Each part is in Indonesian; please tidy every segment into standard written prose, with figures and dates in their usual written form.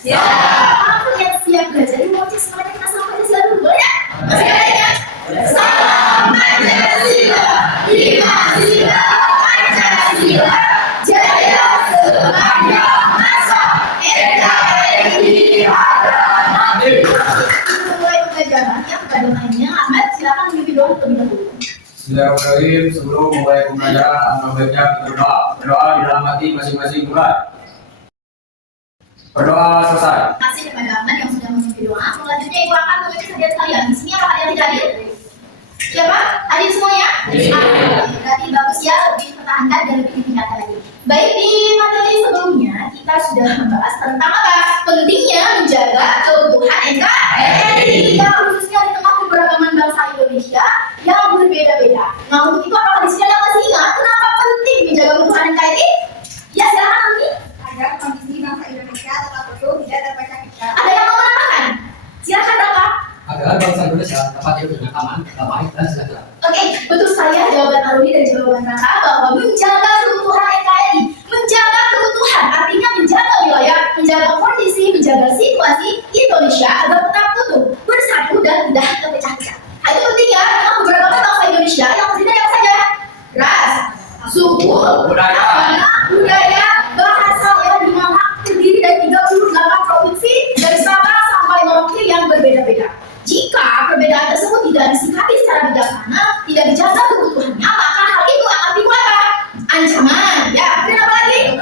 Ya. Aku yang siap belajar di motif semuanya kita sama Pancasila dulu, boleh ya? Masih ada ya? Salam Pancasila, lima sila Pancasila, jaya sepanjang masa NKRI harap. Mulai pengajaran yang pada mainnya, Ahmad silakan memimpin doa terlebih dahulu. Bismillahirrahmanirrahim. Sebelum memulai pembelajaran, alangkah baiknya kita berdoa. Berdoa di dalam hati masing-masing mulai. Berdoa selesai. Terima kasih kepada Ahmad yang sudah memimpin doa. Selanjutnya Ibu akan membaca hadiah kalian. Di sini apakah yang tidak hadir? Siapa? Hadir semuanya? Berarti bagus ya, lebih pertahankan dan lebih ditingkatkan lagi. Baik, di materi sebelumnya kita sudah membahas tentang apa? Pentingnya menjaga keutuhan NKRI, khususnya di tengah keberagaman bangsa Indonesia yang berbeda-beda. Nah, untuk itu apakah di sini ada masih ingat kenapa penting menjaga keutuhan NKRI? Ya, silakan Ami. Agar kondisi bangsa Indonesia tetap utuh, tidak terpecah-pecah. Ada yang mau menambahkan? Silakan Raka. Agar bangsa Indonesia dapat hidup dengan aman, damai, dan sejahtera. Oke, betul saya jawaban Aruni dan jawaban Raka bahwa menjaga keutuhan NKRI, menjaga keutuhan artinya menjaga wilayah, menjaga kondisi, menjaga situasi Indonesia agar tetap utuh, bersatu dan tidak terpecah-pecah. Nah, itu penting ya, dengan keberagaman bangsa Indonesia yang terdiri dari apa saja? Ras, suku, budaya, bahasa yang dimana terdiri dari 38 provinsi dari Sabang sampai Merauke yang berbeda-beda. Jika perbedaan tersebut tidak disikapi secara bijaksana, tidak dijaga keutuhannya, maka hal itu akan timbul apa? Ancaman, ya. Dan apa lagi?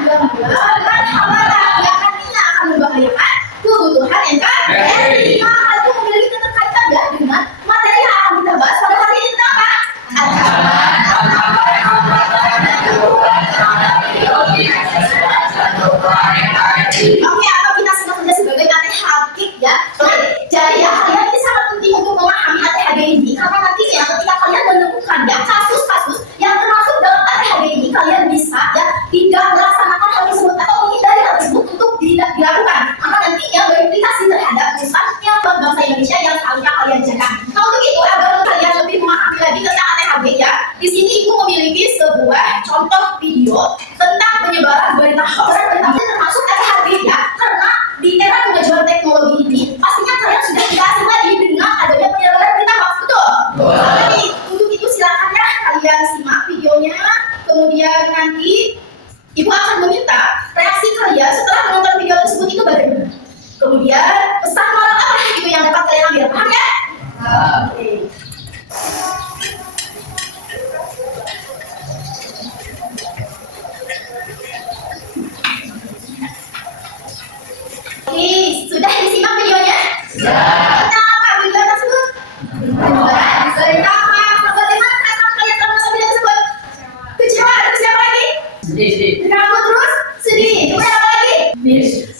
Dan hambatan yang nantinya akan membahayakan keutuhan NKRI. Nah, hal itu memiliki keterkaitan ya dengan materi yang akan kita bahas pada hari ini tentang apa? Oke, atau kita sebutnya sebagai ATHG ya. Oke, jadi ya kalian ini sangat penting untuk memahami ATHG ini karena nantinya ketika kalian menemukan ya kasus-kasus yang termasuk dalam ATHG ini, kalian bisa ya tidak melaksanakan hal tersebut atau menghindari hal tersebut untuk tidak dilakukan karena nantinya berimplikasi terhadap misalnya bangsa Indonesia yang seharusnya kalian jaga. Nah, untuk itu agar kalian lebih memahami lagi tentang ATHG ya, di sini Ibu memiliki sebuah contoh video tentang penyebaran berita hoax termasuk ATHG ya, karena di era kemajuan teknologi ini pastinya kalian sudah tidak asing lagi dengan adanya penyebaran berita hoax, betul? Jadi untuk itu silakan ya kalian simak videonya, kemudian nanti Ibu akan meminta reaksi kalian setelah menonton video tersebut itu bagaimana. Kemudian pesan moral apa itu yang dapat kalian ambil, paham ya? Oke. Oke, sudah disimak videonya? Sudah. Tentang apa video tersebut? Bagaimana perasaan kalian dalam nonton video tersebut? Kecewa, terus siapa lagi? Sedih. Kamu terus sedih. Kemudian apa lagi?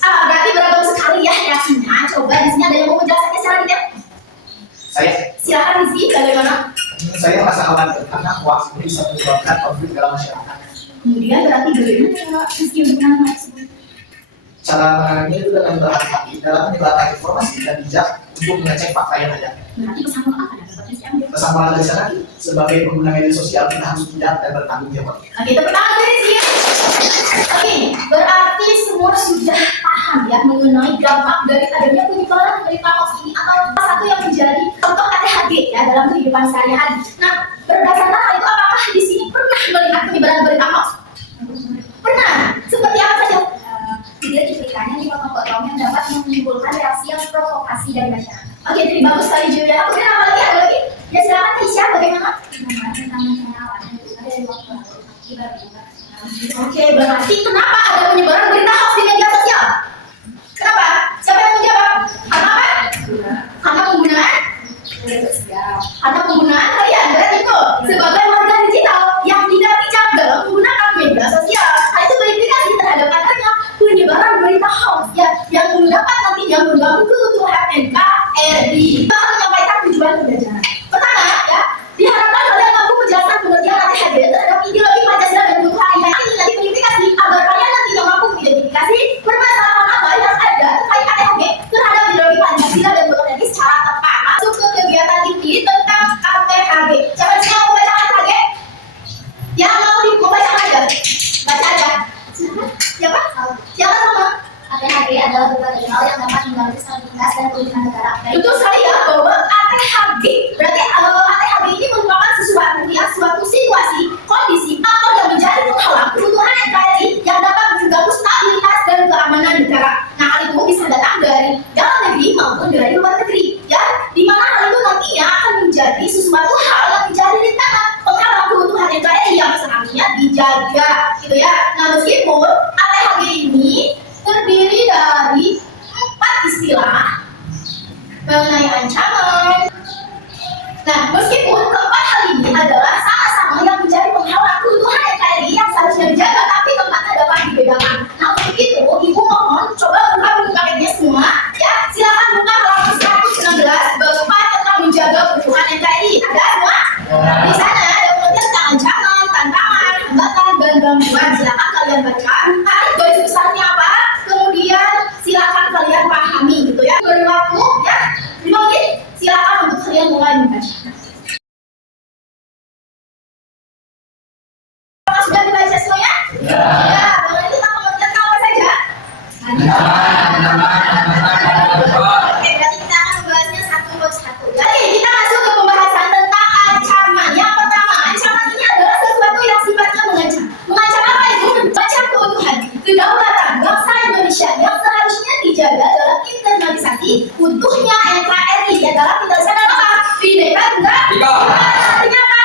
Berarti beragam sekali ya reaksinya. Coba di sini ada yang mau menjelaskannya secara detail? Saya Silakan Rizky, bagaimana? merasa khawatir karena hoax ini bisa menyebabkan konflik dalam masyarakat. Kemudian berarti bagaimana Rizky mengenai hal tersebut? Cara menanganinya itu dengan berhati-hati dalam menyebarkan informasi dan bijak untuk mengecek fakta yang ada. Berarti pesan moral apa yang dapat Rizky ambil? Pesan moral dari sana, sebagai pengguna media sosial kita harus bijak dan bertanggung jawab. Oke, tepuk tangan dari Rizky. Oke, berarti semua sudah paham ya mengenai dampak dari adanya penyebaran berita hoax ini atau salah satu yang menjadi contoh ATHG ya dalam kehidupan sehari-hari. Nah, berdasarkan hal itu apakah di sini pernah melihat penyebaran berita hoax? Pernah. Seperti apa saja? Video cuplikannya dipotong-potong yang dapat menimbulkan reaksi yang provokasi dari masyarakat. Oke, jadi bagus sekali Julia. Kemudian apa lagi? Ada lagi? Ya silakan Tisha, bagaimana? Tentang bencana alam yang ada dari waktu lalu. Oke, berarti kenapa ada penyebaran berita hoax di media sosial? Kenapa? Siapa yang menjawab? Karena apa? Karena penggunaan? Karena penggunaan kalian, berarti itu sebagai warga digital yang tidak bijak dalam menggunakan media sosial. Hal itu berimplikasi terhadap adanya penyebaran berita hoax ya, yang mendapat nantinya mengganggu keutuhan NKRI. Kita akan menyampaikan tujuan pembelajaran. Pertama ya, diharapkan kalian mampu menjelaskan pengertian ATHG terhadap ideologi Pancasila dan keutuhan NKRI. Ini nanti berimplikasi agar kalian nantinya mampu ATHG adalah berbagai hal yang dapat mengganggu stabilitas dan kerukunan negara. Betul sekali ya bahwa ATHG berarti ATHG ini merupakan sesuatu yang suatu situasi, kondisi atau yang menjadi penghalang keutuhan NKRI yang dapat mengganggu stabilitas dan keamanan negara. Nah, hal itu bisa datang dari dalam negeri maupun dari luar negeri, ya, di mana hal itu nantinya akan menjadi sesuatu hal yang menjadi rintangan penghalang keutuhan NKRI yang seharusnya dijaga, gitu ya. Nah, meskipun ATHG ini terdiri dari 4 istilah mengenai ancaman. Nah, meskipun keempat hal ini adalah sama-sama yang menjadi penghalang keutuhan NKRI yang seharusnya dijaga, tapi tempatnya dapat dibedakan. Nah, untuk itu, Ibu mohon coba buka buku paketnya semua, ya. Silakan buka halaman 119 bab 4 tentang menjaga keutuhan NKRI. Ada semua? Di sana ada pengertian tentang ancaman, tantangan, hambatan, dan gangguan. Silakan kalian baca. Tarik garis besarnya apa? Kemudian silakan kalian pahami, gitu ya. Berwaktu, ya. 5 menit. Silakan untuk kalian mulai membaca. Apakah sudah dibaca semuanya? Ya. Mengenai tentang pengertian apa saja? Oke, berarti kita akan membahasnya satu persatu. Jadi kita masuk ke pembahasan tentang ancaman. Yang pertama, ancaman ini adalah sesuatu yang sifatnya mengancam. Mengancam apa itu? Mengancam keutuhan, kedaulatan bangsa Indonesia yang seharusnya dijaga dalam internalisasi utuhnya NKRI ya, dalam internalisasi apa? Bineka Tunggal Ika. Artinya apa?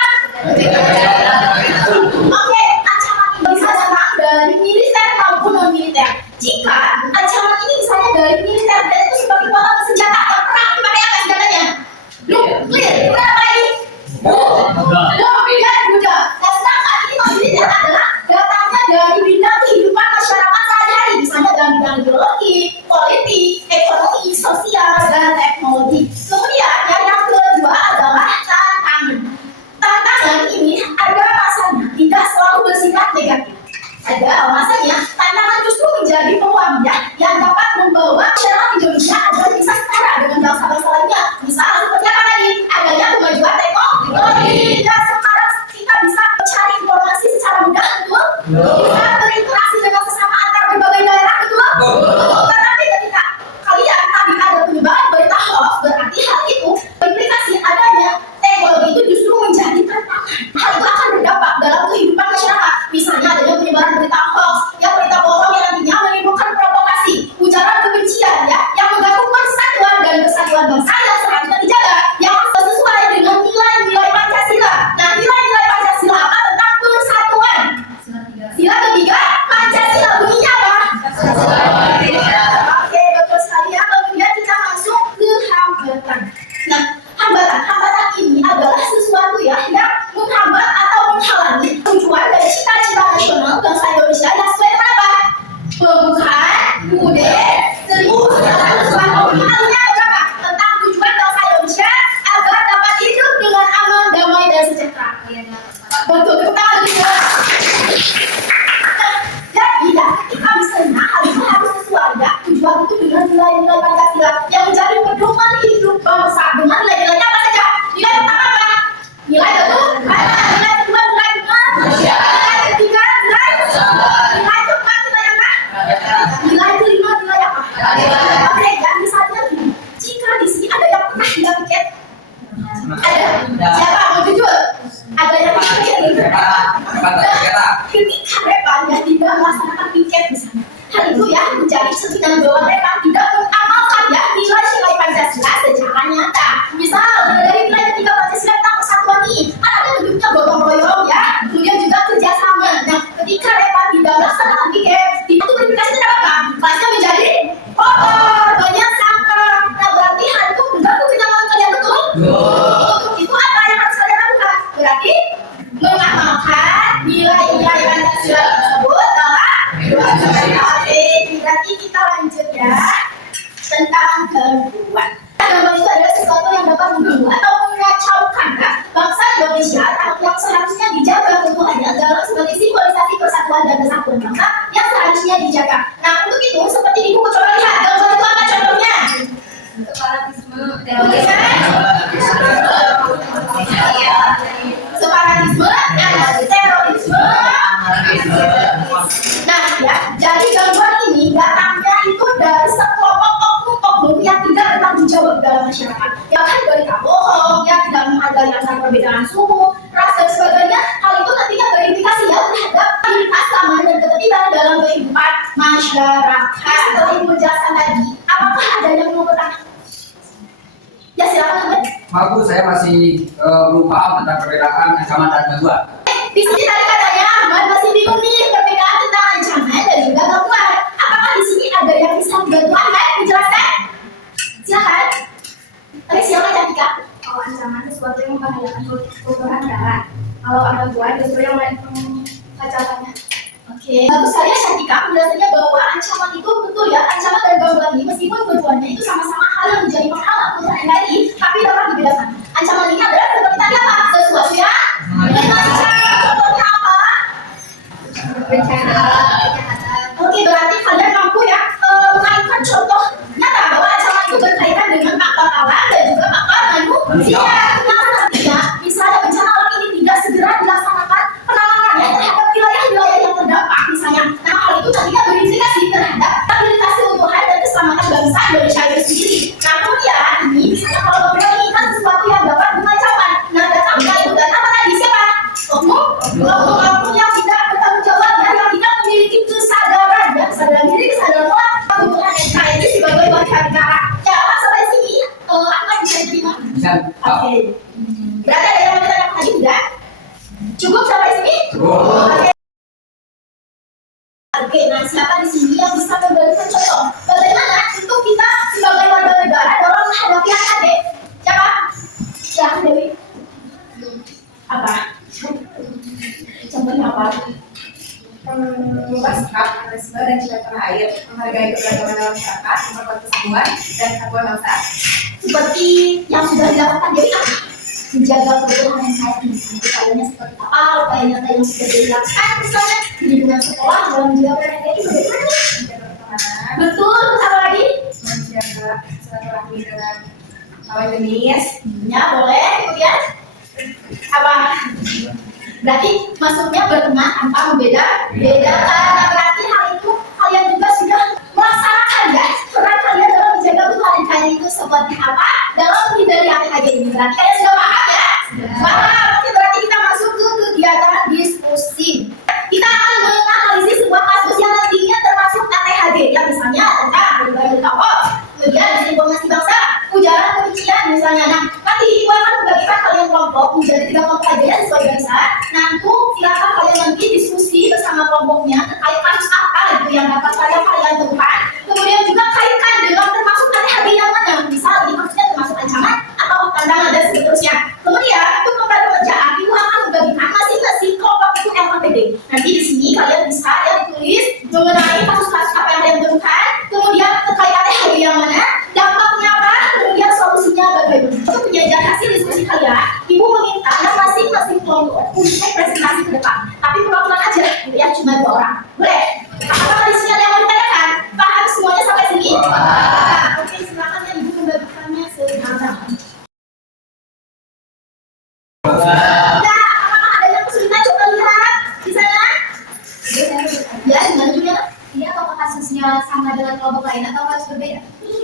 Oke, ancaman ini bisa datang dari militer maupun non militer. Jika ancaman ini misalnya dari militer, dan itu sebagai kekuatan bersenjata yang perang, dipakai apa senjatanya? Nuklir. Berapa ini? Dan muda. Dan sedangkan ini non militer adalah datangnya dari bidang kehidupan masyarakat sehari-hari, misalnya dalam bidang ideologi, politik, ekonomi, sosial, dan teknologi. Kemudian yang kedua adalah tantangan. Tantangan ini ada masanya tidak selalu bersifat negatif. Ada masanya tantangan justru menjadi peluangnya yang dapat membawa masyarakat Indonesia agar bisa setara dengan bangsa-bangsa lainnya. Misal seperti apa tadi? Adanya kemajuan teknologi dan sekarang kita bisa mencari informasi secara mudah, betul? Bisa berinteraksi dengan sesama antar berbagai daerah, betul? Tetapi ketika kalian tadi ada penyebaran berita hoax, berarti hal itu implikasi adanya teknologi itu justru menjadi tantangan. Hal itu akan berdampak dalam kehidupan masyarakat. Misalnya adanya penyebaran berita hoax, yang berita bohong yang nantinya menimbulkan provokasi, ujaran kebencian, ya, yang mengganggu persatuan dan kesatuan bangsa yang seharusnya dijaga, yang sesuai dengan nilai-nilai Pancasila. Nah, nilai-nilai Pancasila apa? Tentang persatuan. Sila ketiga, Pancasila bunyinya apa? Oke, betul sekali ya. Kemudian kita masuk ke hambatan. Nah, hambatan ini adalah sesuatu ya yang menghambat atau menghalangi tujuan dari cita-cita nasional bangsa Indonesia yang sesuai dengan apa? Pembukaan UUD 1945. Artinya berapa? Tentang tujuan bangsa Indonesia agar dapat hidup dengan aman, damai, dan sejahtera. Betul, tepuk tangan lagi. Jadi ya, ketika misalnya hal itu harus sesuai ya, tujuan itu dengan nilai-nilai Pancasila yang menjadi pedoman hidup bangsa. Dengan nilai-nilainya apa saja? Nilai pertama apa? Nilai betul. Nilai kedua, nilai benar. Nilai ketiga, nilai keempat, nilai apa? Nilai kelima, nilai apa? Oke, dan misalnya gini, jika di sini ada yang pernah tidak piket, ada. Siapa mau jujur? Ada yang pernah piket? Ketika mereka yang tidak melaksanakan piket misalnya, hal itu ya menjadi cerminan bahwa mereka tidak mengamalkan ya nilai-nilai Pancasila secara nyata. Misal dari nilai ketiga Pancasila tentang persatuan ini, ada bentuknya gotong royong ya, kemudian juga kerjasama. Nah, ketika mereka tidak melaksanakan piket, itu berimplikasi terhadap apa? Kelasnya menjadi kotor, banyak sampah. Nah, berarti hal itu mengganggu kenyamanan kalian, betul? Untuk itu apa yang harus kalian lakukan? Berarti mengamalkan nilai-nilai Pancasila tersebut dalam oke, berarti kita lanjut ya tentang gangguan. Gangguan itu adalah sesuatu yang dapat mengganggu atau mengacaukan ya, bangsa Indonesia yang seharusnya dijaga keutuhannya dalam sebagai simbolisasi persatuan dan kesatuan bangsa yang seharusnya dijaga. Nah, untuk itu seperti di buku coba lihat gangguan itu apa contohnya? Separatisme, terorisme, terorisme. Nah ya, jadi gangguan ini datangnya itu perubahan suhu, ras dan sebagainya. Hal itu nantinya berimplikasi ya terhadap stabilitas, keamanan dan ketertiban dalam kehidupan masyarakat. Setelah Ibu menjelaskan tadi, apakah ada yang mau bertanya? Ya silakan Ahmad. Maaf Bu, saya masih belum paham tentang perbedaan ancaman dan gangguan. Di sini tadi katanya Ahmad masih bingung nih perbedaan tentang ancaman dan juga gangguan. Apakah di sini ada yang bisa membantu Ahmad menjelaskan? Silakan. Oke, silakan Cantika. Kalau ancaman sesuatu yang membahayakan keutuhan negara. Kalau ada gangguan justru yang kacauannya. Oke, bagus sekali ya Cantika penjelasannya bahwa ancaman itu betul ya, ancaman dan gangguan ini meskipun keduanya itu sama-sama hal yang menjadi penghalang untuk NKRI, tapi dapat dibedakan. Ancaman ini adalah seperti tadi apa? Sesuatu ya? Bencana. Contohnya apa? Bencana. Oke, berarti kalian mampu ya memainkan contoh nyata bahwa ancaman itu berkaitan dengan faktor alam dan juga faktor manusia. Yang artinya, misalnya bencana alam ini tidak segera dilaksanakan penanganannya terhadap wilayah-wilayah yang terdampak misalnya. Nah, hal itu nantinya berimplikasi terhadap stabilitas keutuhan dan keselamatan bangsa Indonesia itu sendiri. Namun ya, ini misalnya kalau gangguan ini kan sesuatu yang dapat mengancamkan. Nah, datangnya itu dan apa tadi siapa? Oknum yang tidak bertanggung jawab dan yang tidak memiliki kesadaran dan kesadaran diri, kesadaran moral kebutuhan NKRI sebagai warga negara. Ya, Pak, sampai sini Ahmad bisa diterima? Bisa. Oke. Berarti ada yang mau ditanyakan lagi tidak? Cukup sampai sini? Cukup. Oke, nah siapa di sini yang bisa memberikan contoh bagaimana untuk kita sebagai warga negara dalam menghadapi HKD? Siapa? Silakan Dewi. Apa? Contohnya apa? Mengubah sikap, rasisme dan cinta tanah air, menghargai keberagaman dalam masyarakat, memperkuat persatuan dan kesatuan bangsa. Seperti yang sudah dilakukan Dewi apa? Menjaga kebutuhan NKRI. Upayanya seperti apa? Upaya nyata yang sudah dilakukan misalnya di lingkungan sekolah dalam menjaga NKRI bagaimana? Menjaga pertemanan, Betul, apa lagi? menjaga silaturahmi dengan lawan jenis. Ya, boleh. Kemudian apa? Berarti maksudnya berteman tanpa membedakan. Nah, berarti hal itu kalian juga sudah melaksanakan ya peran kalian dalam menjaga kebutuhan NKRI itu seperti apa dalam menghindari HKG ini. Berarti kalian sudah paham ya? Paham. Oke, berarti kita masuk ke kegiatan diskusi. Kita akan menganalisis sebuah kasus yang nantinya termasuk KTHG ya, misalnya tentang penyebaran berita hoax, kemudian disinformasi bangsa, ujaran kebencian misalnya. Nah, nanti Ibu akan membagikan kalian kelompok menjadi 3 kelompok aja ya sesuai barisan. Nah, itu silakan kalian nanti diskusi bersama kelompoknya terkait kasus apa gitu yang dapat kalian temukan. Kemudian juga kaitkan dengan termasuk KTHG yang mana, misal ini maksudnya termasuk ancaman atau tantangan dan seterusnya. Kemudian untuk kepada pekerjaan Ibu akan membagikan masing-masing kelompok itu LKPD. Nanti di sini kalian bisa ya tulis mengenai kasus-kasus apa yang kalian temukan, kemudian terkait KTHG yang mana, dampaknya apa, kemudian solusinya bagaimana. Untuk penyajian hasil diskusi kalian, Ibu meminta masing-masing kelompok untuk presentasi ke depan. Tapi pelan-pelan aja, ya cuma 2 orang. Boleh? Apakah di sini ada yang mau ditanyakan? Paham semuanya sampai sini? Oke, silakan ya Ibu membagikannya sekarang. Ya, apakah ada yang kesulitan? Coba lihat di sana. Ya, gimana juga? Ini apakah kasusnya sama dengan kelompok lain atau harus berbeda?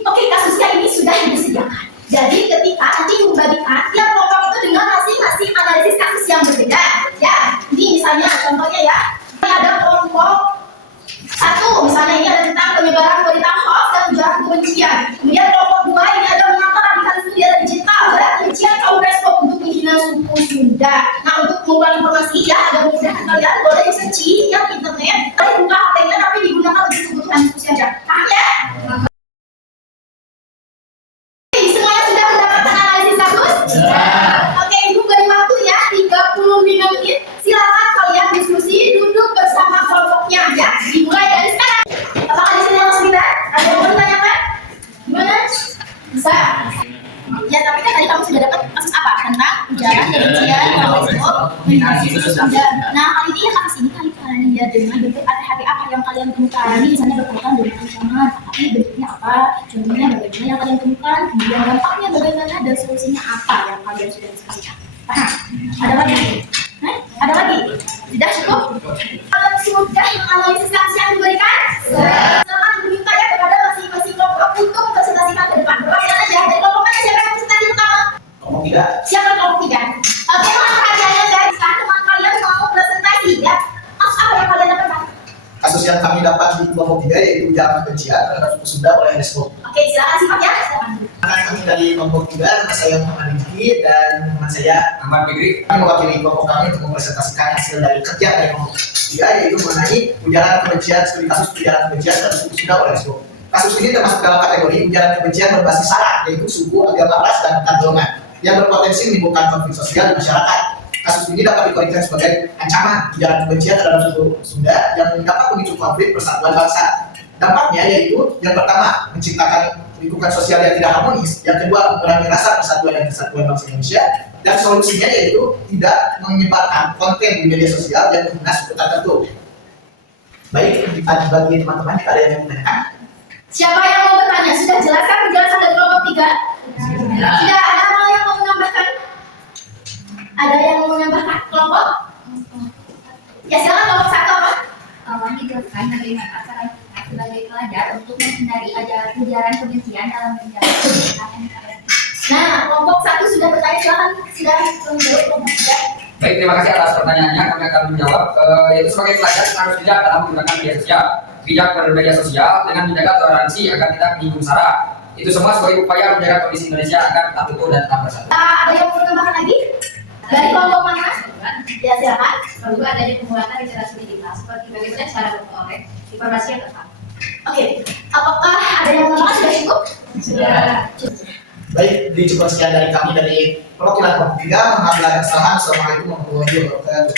Oke, kasusnya ini sudah disediakan. Jadi ketika nanti membagikan tiap kelompok itu dengan masing-masing analisis kasus yang berbeda. Ya, ini misalnya contohnya ya, ini ada kelompok 1, misalnya ini ada tentang penyebaran berita hoax dan ujaran kebencian. Kemudian kelompok 2 ini ada menangkap radikalisme di era digital dan kebencian kaum respon untuk menghina suku Sunda. Nah, untuk mengumpulkan informasi ya, ada memudahkan kalian boleh searching yang internet, kalian buka HP-nya tapi digunakan untuk kebutuhan diskusi aja. Paham ya? Semuanya sudah mendapatkan analisis kasus? Oke, Ibu beri waktu ya 35 menit. Silakan kalian diskusi, duduk bersama kelompoknya ya. Dimulai dari sekarang. Apakah di sini yang masih kita? Ada yang mau ditanyakan? Gimana? Bisa? Ya, tapi kan tadi kamu sudah dapat kasus apa? Tentang ujaran kebencian, rasisme, menghina suku Sunda. Nah, kali ini ya kasus ini kalian lihat dengan bentuk KTHG apa yang kalian temukan. Ini misalnya berkaitan dengan ancaman, tapi bentuknya apa? Contohnya bagaimana yang kalian temukan, kemudian dampaknya bagaimana dan solusinya apa yang kalian sudah diskusikan. Paham? Ada lagi? Ada lagi? Tidak cukup? Kalian sudah menganalisis kasus yang diberikan? Silakan diminta ya kepada masing-masing kelompok untuk presentasikan ke depan. Perwakilan aja dari kelompok mana siapa yang presentasi pertama? Kelompok 3. Siapa kelompok 3? Oke, ujaran kebencian terhadap suku Sunda oleh UNESCO. Oke, silakan Pak ya. Silakan. Kami dari kelompok 3, nama saya Muhammad Rizky dan teman saya Ahmad Fikri. kami mewakili kelompok kami untuk mempresentasikan hasil dari kerja dari kelompok 3, yaitu mengenai ujaran kebencian studi kasus ujaran kebencian terhadap suku Sunda oleh UNESCO. Kasus ini termasuk dalam kategori ujaran kebencian berbasis sara, yaitu suku, agama, ras, dan antar golongan yang berpotensi menimbulkan konflik sosial di masyarakat. Kasus ini dapat dikategorikan sebagai ancaman ujaran kebencian terhadap suku Sunda yang dapat memicu konflik persatuan bangsa. Dampaknya yaitu yang pertama menciptakan lingkungan sosial yang tidak harmonis, yang kedua mengurangi rasa persatuan dan kesatuan bangsa Indonesia, dan solusinya yaitu tidak menyebarkan konten di media sosial yang menghina suku tertentu. Baik, bagi teman-teman kita ada yang mau menanyakan? Siapa yang mau bertanya? Sudah jelaskan penjelasan dari kelompok 3? Tidak ada hal yang mau menambahkan? Ada yang mau menambahkan kelompok? Ya silakan kelompok 1 apa? Tolong dijelaskan bagaimana cara kita sebagai pelajar untuk menghindari ujaran kebencian dalam menjalani pendidikan. Nah, kelompok 1 sudah bertanya, silakan menjawab kelompok 3. Baik, terima kasih atas pertanyaannya. Kami akan menjawab. Yaitu sebagai pelajar harus bijak dalam menggunakan media sosial. Bijak bermedia sosial dengan menjaga toleransi agar tidak menyinggung sara. Itu semua sebagai upaya menjaga kondisi Indonesia agar tetap utuh dan tetap bersatu. Ada yang mau menambahkan lagi? Dari kelompok mana? Ya silakan. Perlu adanya penguatan literasi digital seperti bagaimana cara memperoleh informasi yang tepat. Oke, apakah ada yang menambahkan? Sudah cukup? Sudah. Baik, cukup sekian dari kami dari perwakilan kelompok 3. Mengambil kesalahan. Assalamualaikum warahmatullahi wabarakatuh.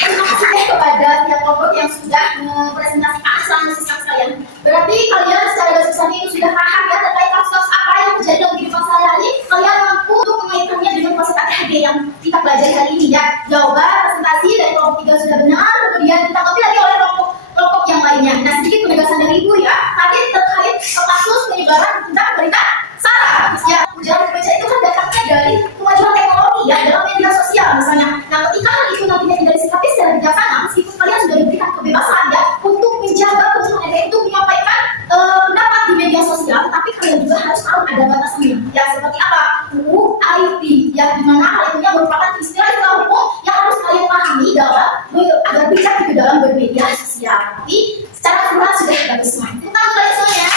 Terima kasih kepada pihak kelompok yang sudah mempresentasikan hasil siswa kalian. Berarti kalian secara garis besar itu sudah paham ya terkait kasus apa yang terjadi dalam kehidupan sehari-hari. Kalian mampu untuk mengaitkannya dengan proses ATHD yang kita pelajari hari ini ya. Jawaban presentasi dari kelompok 3 sudah benar, kemudian ditanggapi lagi oleh kelompok yang lainnya. Nah, sedikit penegasan dari Ibu ya. Tadi terkait kasus penyebaran tentang berita sara. Ya, ujaran kebencian itu kan datangnya dari kemajuan teknologi ya dalam media sosial misalnya. Nah, ketika hal itu nantinya tidak disikapi secara bijaksana, meskipun kalian sudah diberikan kebebasan ya untuk menjaga keuntungan NDI untuk menyampaikan pendapat di media sosial, tetapi kalian juga harus tahu ada batasannya. Ya, seperti apa? UU IT ya, dimana hal itu merupakan istilah hukum yang harus kalian pahami dalam agar bijak di dalam bermedia sosial. Tapi secara keseluruhan sudah bagus semua. Kita mulai semuanya.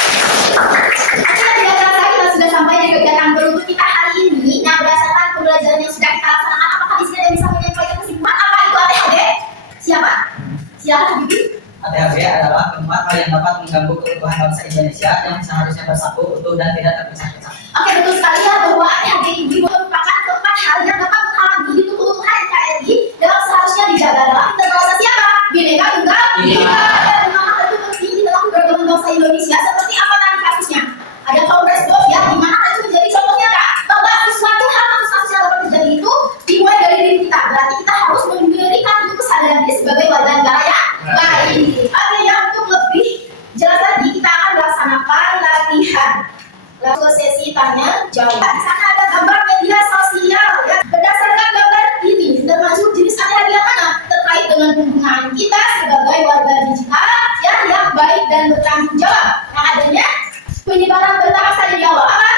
Akhirnya tidak terasa kita sudah sampai di kegiatan beruntung kita hari ini. Nah, berdasarkan pembelajaran yang sudah kita laksanakan, apakah di sini ada yang bisa menyampaikan kesimpulan apa itu ATHD? Siapa? Silakan Bibi. ATHD adalah keempat hal yang dapat mengganggu keutuhan bangsa Indonesia yang seharusnya bersatu, utuh, dan tidak terpecah-pecah. Oke, betul sekali ya bahwa ATHD ini merupakan keempat hal yang dapat menghalangi hidup keutuhan NKRI dan seharusnya dijaga dalam internalisasi siapa? Bineka Tunggal Ika. Dan memang itu penting di dalam keberagaman bangsa Indonesia. Seperti apa tadi kasusnya? Ada Kongres Bob ya, di mana itu menjadi contoh nyata bahwa sesuatu hal kasus-kasus yang dapat terjadi itu dimulai dari diri kita. Berarti kita harus memberikan itu kesadaran diri sebagai warga negara yang baik. Oke ya, untuk lebih jelas lagi kita akan melaksanakan latihan. Lalu sesi tanya jawab. Di sana ada gambar media sosial ya. Berdasarkan gambar ini termasuk jenis ATHD yang mana terkait dengan hubungan kita sebagai warga digital ya yang baik dan bertanggung jawab. Yang adanya penyebaran berita saja jawab apa?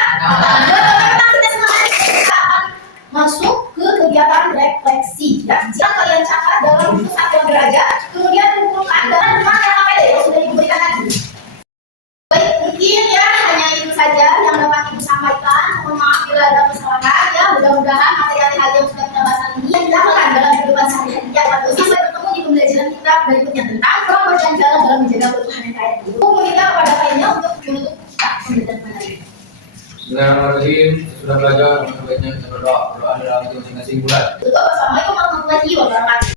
Kita semuanya akan masuk ke kegiatan refleksi. Ya, jika kalian catat dalam buku satu derajat, kemudian kumpulkan dengan teman yang APD yang sudah diberikan tadi. Baik, mungkin ya hanya itu saja yang dapat Ibu sampaikan. Mohon maaf bila ada kesalahan ya. Mudah-mudahan materi-materi yang sudah kita bahas hari ini yang dilakukan dalam kehidupan sehari-hari ya. Sampai bertemu di pembelajaran kita berikutnya tentang program jalan dalam menjaga keutuhan NKRI. Ibu meminta kepada lainnya untuk menutup kita pembelajaran hari ini. Bismillahirrahmanirrahim. Sudah belajar, sebaiknya kita berdoa. Berdoa adalah masing-masing bulan. Assalamualaikum warahmatullahi wabarakatuh.